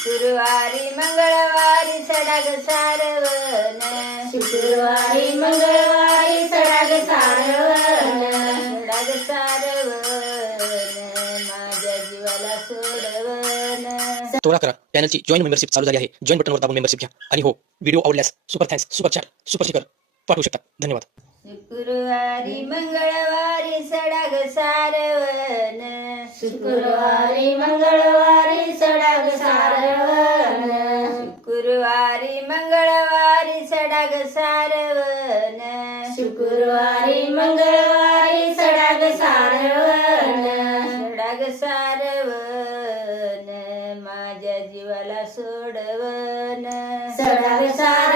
शुक्रवारी मंगळवारी सडाग सारवण, शुक्रवारी मंगळवारी सडाग सारवण, सडाग सारवण माझ्या जीवाला सोडवण. त्वरा करा, चॅनलची जॉईन मेंबरशिप चालू झाली आहे. जॉईन बटनवर दाबून मेंबरशिप घ्या. आणि हो, व्हिडिओ आवडल्यास super thanks, super chat, super sticker पाठवू शकता. धन्यवाद. शुक्रवारी मंगळवारी सडाग सारवण, शुक्रवारी मंगळवारी सडाग सारवण, शुक्रवारी मंगळवारी सडाग सारवण, शुक्रवारी मंगळवारी सडाग सारवण, सडाग सारवण माझ्या जीवाला सोडवण, सडाग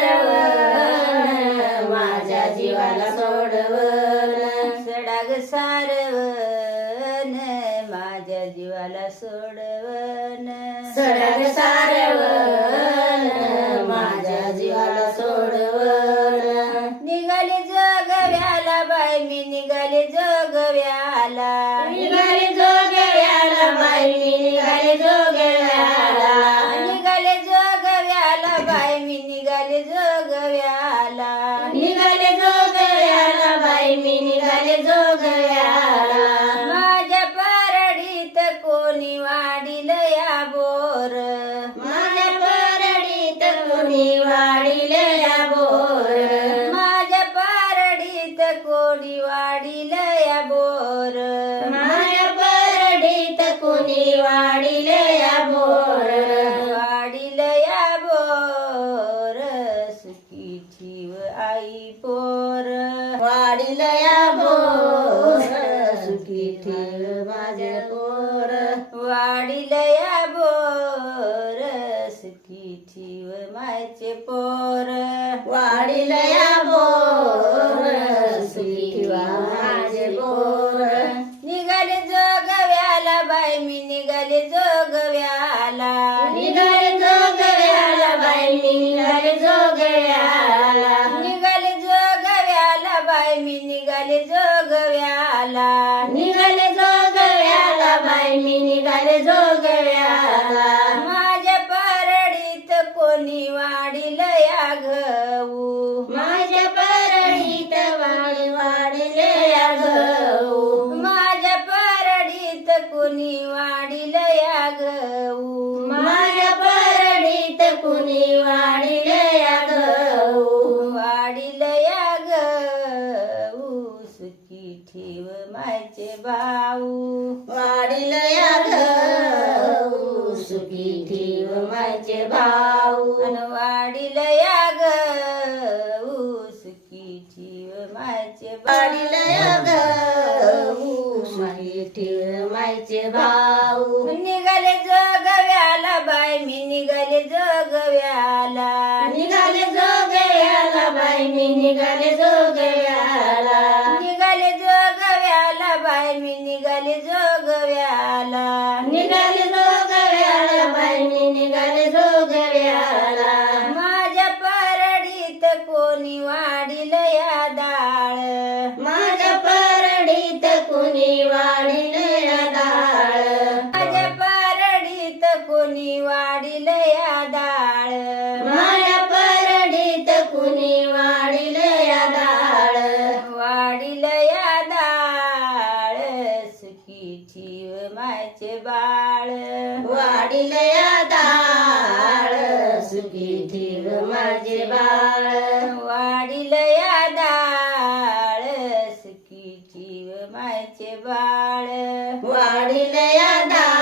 सारवण माझ्या जीवाला सोडवण, सडाग सारवण माझ्या जीवाला सोडवण, सडाग सारवण माझ्या जीवाला सोडवण. निघाले जोगव्याला बाई मी निघाले जोगव्याला, निघाले जोगव्याला बाई मी निघाले जोगव्याला, निघाले जोगव्याला बाई मी निघाले जोगव्याला, निघाले जोगव्याला बाई मी निघाले जोगव्याला. माझ्या परडीत कोणी वाढील या बोर, माझ्या परडीत कोणी वाढील या बोर, माझ्या परडीत कोणी वाढील या बोर, माझ्या परडीत कोणी वाढील या बोर, वाढील या बोर सुखी ठेव आई पोर, वाढील या बोर सुखी ठेव माझे पोर, वाढील या बोर सुखी ठेव मायचे पोर, वाढील या बोर सुखी ठेव माझे पोर. निघाले जोगव्याला बाई मी निघाले जोगव्याला, निघाले जोगव्याला बाई मी निघाले जोगव्याला, निघाले जोगव्याला बाई मी निघाले जोगव्याला, निघाले जोगव्याला बाई मी निघाले जोगव्याला. माझ्या परडीत कोणी वाढील या गहू, माझ्या परडीत वाढले या गहू, माझ्या परडीत कोणी वाढील या गहू, माझ्या परडीत कुणी वाढले या गहू, वाढील या गहू सुखी ठेव मायचे भाऊ, वाढील या गहू सुखी ठेव माझे भाऊ, अन वाढील या गहू सुखी ठेव मायचे वाढील या गहू सुखी ठेव माझे भाऊ. निघाले जोगव्याला बाई मी निघाले जोगव्याला, निघाले जोगव्याला बाई मी निघाले जोगव्याला, निघाले जोगव्याला बाई मी निघाले जोगव्याला, निघाले जोगव्याला बाई मी निघाले जोगव्याला. माझ्या परडीत कोणी वाढील या डाळ, माझ्या परडीत कुणी वाढील या डाळ, माझ्या परडीत कोणी वाढील या डाळ, माझ्या परडीत कुणी वाढील या डाळ, वाढील या डाळ सुखी ठेव मायचे बाळ, वाढील या डाळ सुखी ठेव माझे बाळ, वाढील या डाळ सुखी ठेव मायचे बाळ, वाढील या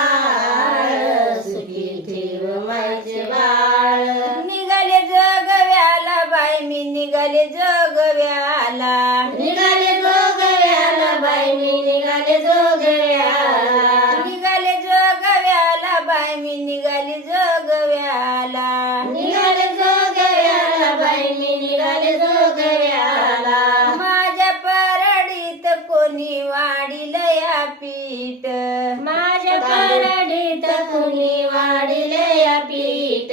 डाळ सुखी ठेव माझे बाळ. निघाले जोगव्याला बाई मी निघाले जोगव्याला, निघाले जोगव्याला बाई मी निघाले जोगव्याला, निघाले जोगव्याला बाई मी निघाले जोगव्याला, निघाले जोगव्याला बाई मी निघाले जोगव्याला. माझ्या परडीत कोणी वाढील या पीठ, माझ्या परडीत कुणी वाढील या पीठ,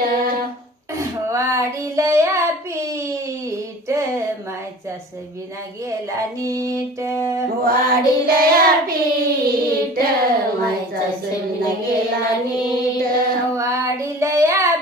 वाढील या पीठ मायचा सबिना गेला नीट, वाढील या पीठ मायचा सबिना गेला नीट, वाढील या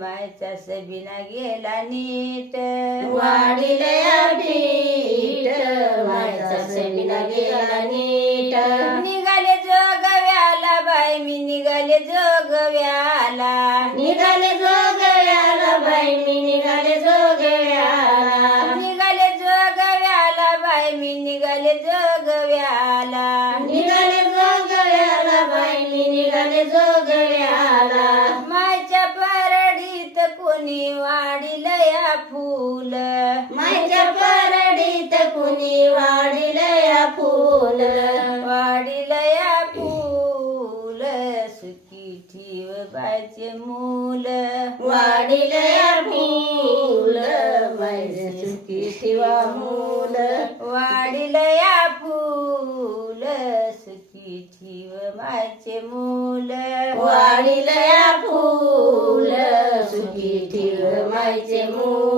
मायचा सबिना गेला नीट वाढिलया पीठ मायचा सबिना गेला नीट निघाले जोगव्याला बाई मी निघाले जोगव्याला निघाले जोगव्याला बाई मी निघाले जोगव्याला निघाले जोगव्याला बाई मी निघाले जोगव्याला निघाले जोगव्याला बाई मी निघाले जोगव्याला मायच्या परडीत कोणी वाढिलया फूल मायच्या परडीत कुणी वाढिलया फूल वाढिलया फूल सुखी ठेव बायचे मूल वाढिलया फूल माझे सुखी ठेवा मूल वाढिलया फूल सुखी ठेव मायचे मूल वाढिलया फूल सुखी ठेव मायचे मूल